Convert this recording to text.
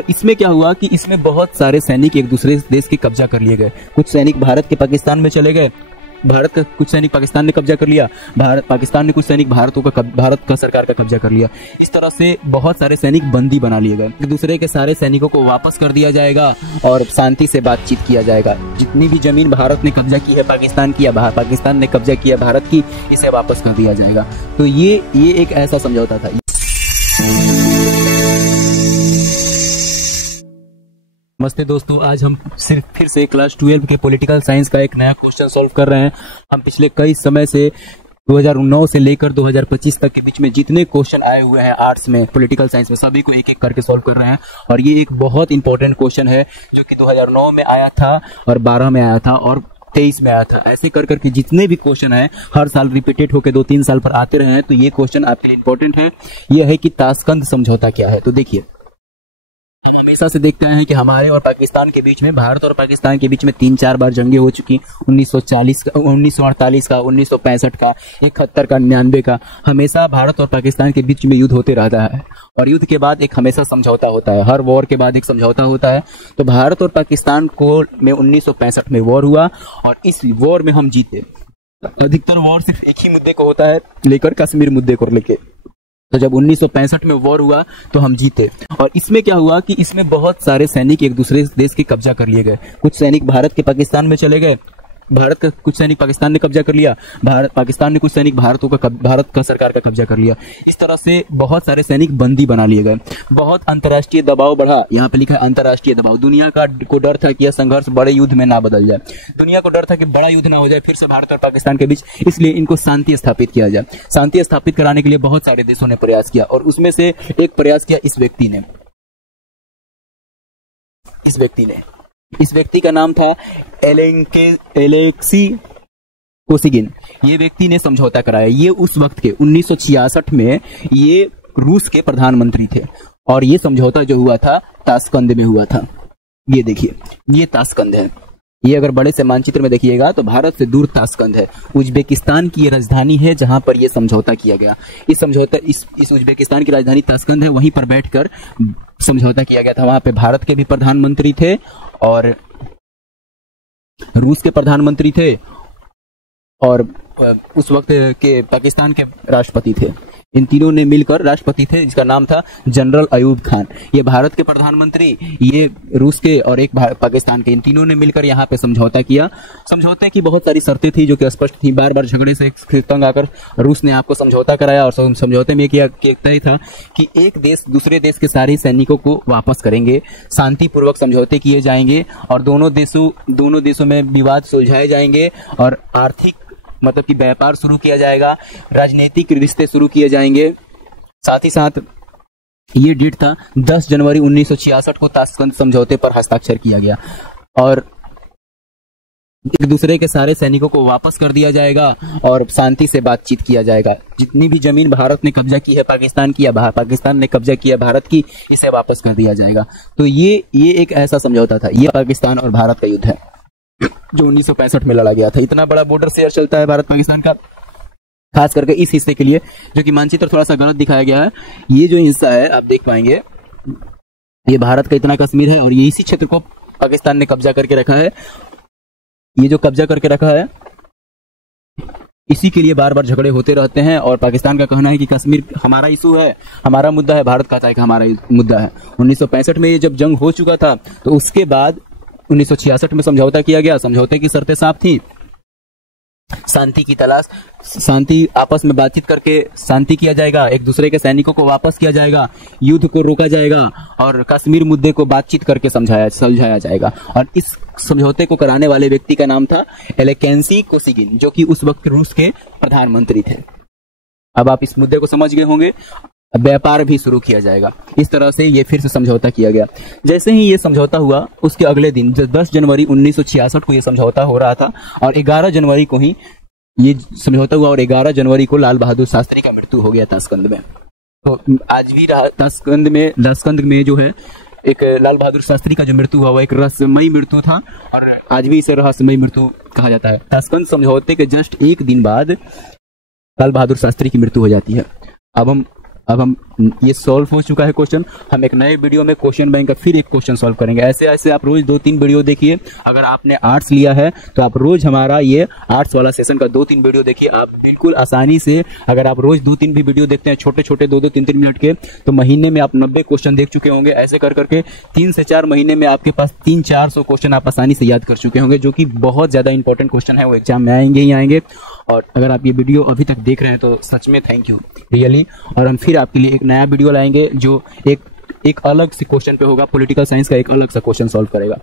और इसमें क्या हुआ कि इसमें बहुत सारे सैनिक एक दूसरे देश के कब्जा कर लिए गए। कुछ सैनिक भारत के पाकिस्तान में चले गए, भारत का कुछ सैनिक पाकिस्तान ने कब्जा कर लिया, पाकिस्तान ने कुछ सैनिक भारत का सरकार का कब्जा कर लिया। इस तरह से बहुत सारे सैनिक बंदी बना लिए गए। एक दूसरे के सारे सैनिकों को वापस कर दिया जाएगा और शांति से बातचीत किया जाएगा। जितनी भी जमीन भारत ने कब्जा की है पाकिस्तान की, या पाकिस्तान ने कब्जा किया भारत की, इसे वापस कर दिया जाएगा। तो ये एक ऐसा समझौता था। नमस्ते दोस्तों, आज हम फिर से क्लास 12 के पॉलिटिकल साइंस का एक नया क्वेश्चन सॉल्व कर रहे हैं। हम पिछले कई समय से 2009 से लेकर 2025 तक के बीच में जितने क्वेश्चन आए हुए हैं आर्ट्स में, पॉलिटिकल साइंस में, सभी को एक एक करके सॉल्व कर रहे हैं। और ये एक बहुत इंपॉर्टेंट क्वेश्चन है जो कि 2009 में आया था और 12 में आया था और 23 में आया था। ऐसे कर करके जितने भी क्वेश्चन हैं हर साल रिपीटेड होकर 2-3 साल पर आते रहे हैं। तो ये क्वेश्चन आपके लिए इंपॉर्टेंट है। यह है कि ताशकंद समझौता क्या है। तो देखिए, हमेशा से देखते हैं कि हमारे और पाकिस्तान के बीच में, भारत और पाकिस्तान के बीच में 3-4 बार जंगें हो चुकी। 1940 का, 1948 का, 1965 का, 71 का, 99 का। हमेशा भारत और पाकिस्तान के बीच में युद्ध होते रहता है और युद्ध के बाद एक हमेशा समझौता होता है। हर वॉर के बाद एक समझौता होता है। तो भारत और पाकिस्तान को में 1965 में वॉर हुआ और इस वॉर में हम जीते। अधिकतर वॉर सिर्फ एक ही मुद्दे को होता है लेकर, कश्मीर मुद्दे को लेकर। तो जब 1965 में वॉर हुआ तो हम जीते। और इसमें क्या हुआ कि इसमें बहुत सारे सैनिक एक दूसरे देश के कब्जा कर लिए गए। कुछ सैनिक भारत के पाकिस्तान में चले गए, भारत का कुछ सैनिक पाकिस्तान ने कब्जा कर लिया, पाकिस्तान ने कुछ सैनिक भारत का सरकार का कब्जा कर लिया। इस तरह से बहुत सारे सैनिक बंदी बना लिए गए। बहुत अंतर्राष्ट्रीय दबाव बढ़ा। यहाँ पे लिखा है अंतर्राष्ट्रीय दबाव। दुनिया को डर था कि यह संघर्ष बड़े युद्ध में ना बदल जाए। दुनिया को डर था कि बड़ा युद्ध ना हो जाए फिर से भारत और पाकिस्तान के बीच, इसलिए इनको शांति स्थापित किया जाए। शांति स्थापित कराने के लिए बहुत सारे देशों ने प्रयास किया और उसमें से एक प्रयास किया इस व्यक्ति का नाम था एलेक्सी कोसिगिन। ये व्यक्ति ने समझौता कराया। ये उस वक्त के 1966 में ये रूस के प्रधानमंत्री थे और ये समझौता जो हुआ था ताशकंद में हुआ था। ये देखिए, ये ताशकंद है। ये अगर बड़े से मानचित्र में देखिएगा तो भारत से दूर ताशकंद है। उज्बेकिस्तान की ये राजधानी है जहां पर ये समझौता किया गया। इस उज्बेकिस्तान की राजधानी ताशकंद है। वहीं पर बैठकर समझौता किया गया था। वहां पे भारत के भी प्रधानमंत्री थे और रूस के प्रधानमंत्री थे और उस वक्त के पाकिस्तान के राष्ट्रपति थे। इन तीनों ने मिलकर, राष्ट्रपति थे जिसका नाम था जनरल अयूब खान। ये भारत के प्रधानमंत्री, ये रूस के और एक पाकिस्तान के, इन तीनों ने मिलकर यहाँ पे समझौता किया। समझौते की बहुत सारी शर्तें थी जो कि स्पष्ट थी। बार बार झगड़े से तंग आकर रूस ने आपको समझौता कराया और समझौते में किया तय था कि एक देश दूसरे देश के सारे सैनिकों को वापस करेंगे, शांतिपूर्वक समझौते किए जाएंगे और दोनों देशों में विवाद सुलझाए जाएंगे और आर्थिक मतलब कि व्यापार शुरू किया जाएगा, राजनीतिक रिश्ते शुरू किए जाएंगे। साथ ही साथ ये डेट था 10 जनवरी 1966 को ताशकंद समझौते पर हस्ताक्षर किया गया और एक दूसरे के सारे सैनिकों को वापस कर दिया जाएगा और शांति से बातचीत किया जाएगा। जितनी भी जमीन भारत ने कब्जा की है पाकिस्तान की, या पाकिस्तान ने कब्जा किया भारत की, इसे वापस कर दिया जाएगा। तो ये एक ऐसा समझौता था। ये पाकिस्तान और भारत का युद्ध है जो 1965 में लड़ा गया था। इतना बड़ा बॉर्डर शेयर चलता है भारत पाकिस्तान का, खास करके इस हिस्से के लिए जो कि मानचित्र थोड़ा सा गलत दिखाया गया है। ये जो हिस्सा है आप देख पाएंगे, ये भारत का इतना कश्मीर है और ये इसी क्षेत्र को पाकिस्तान ने कब्जा करके रखा है। ये जो कब्जा करके रखा है इसी के लिए बार बार झगड़े होते रहते हैं और पाकिस्तान का कहना है कि कश्मीर हमारा इशू है, हमारा मुद्दा है। भारत कहता है कि हमारा मुद्दा है। 1965 में ये जब जंग हो चुका था तो उसके बाद 1966 में समझौता किया गया। समझौते की शर्तें साफ थी। शांति की तलाश, शांति, आपस में बातचीत करके शांति किया जाएगा, एक दूसरे के सैनिकों को वापस किया जाएगा, युद्ध को रोका जाएगा और कश्मीर मुद्दे को बातचीत करके सुलझाया जाएगा। और इस समझौते को कराने वाले व्यक्ति का नाम था एलेक्सी कोसिगिन, जो कि उस वक्त रूस के प्रधानमंत्री थे। अब आप इस मुद्दे को समझ गए होंगे। व्यापार भी शुरू किया जाएगा। इस तरह से ये फिर से समझौता किया गया। जैसे ही ये समझौता हुआ उसके अगले दिन 10 जनवरी 1966 को ये समझौता हो रहा था और 11 जनवरी को ही ये समझौता हुआ और 11 जनवरी को लाल बहादुर शास्त्री का मृत्यु हो गया ताशकंद में। तो आज भी ताशकंद में जो है एक लाल बहादुर शास्त्री का जो मृत्यु हुआ वो एक रहस्यमयी मृत्यु था और आज भी इसे रहस्यमयी मृत्यु कहा जाता है। ताशकंद समझौते के जस्ट एक दिन बाद लाल बहादुर शास्त्री की मृत्यु हो जाती है। अब हम ये सॉल्व हो चुका है क्वेश्चन। हम एक नए वीडियो में क्वेश्चन बैंक का फिर एक क्वेश्चन सॉल्व करेंगे। ऐसे ऐसे आप रोज 2-3 वीडियो देखिए। अगर आपने आर्ट्स लिया है तो आप रोज हमारा ये आर्ट्स वाला सेशन का 2-3 वीडियो देखिए। आप बिल्कुल आसानी से, अगर आप रोज 2-3 भी वीडियो देखते हैं छोटे छोटे 2-2, 3-3 मिनट के, तो महीने में आप 90 क्वेश्चन देख चुके होंगे। ऐसे कर करके 3 से 4 महीने में आपके पास 300-400 क्वेश्चन आप आसानी से याद कर चुके होंगे, जो कि बहुत ज्यादा इंपॉर्टेंट क्वेश्चन है, वो एग्जाम में आएंगे ही आएंगे। और अगर आप ये वीडियो अभी तक देख रहे हैं तो सच में थैंक यू रियली। और हम फिर आपके लिए एक नया वीडियो लाएंगे जो एक अलग से क्वेश्चन पे होगा, पॉलिटिकल साइंस का एक अलग सा क्वेश्चन सॉल्व करेगा।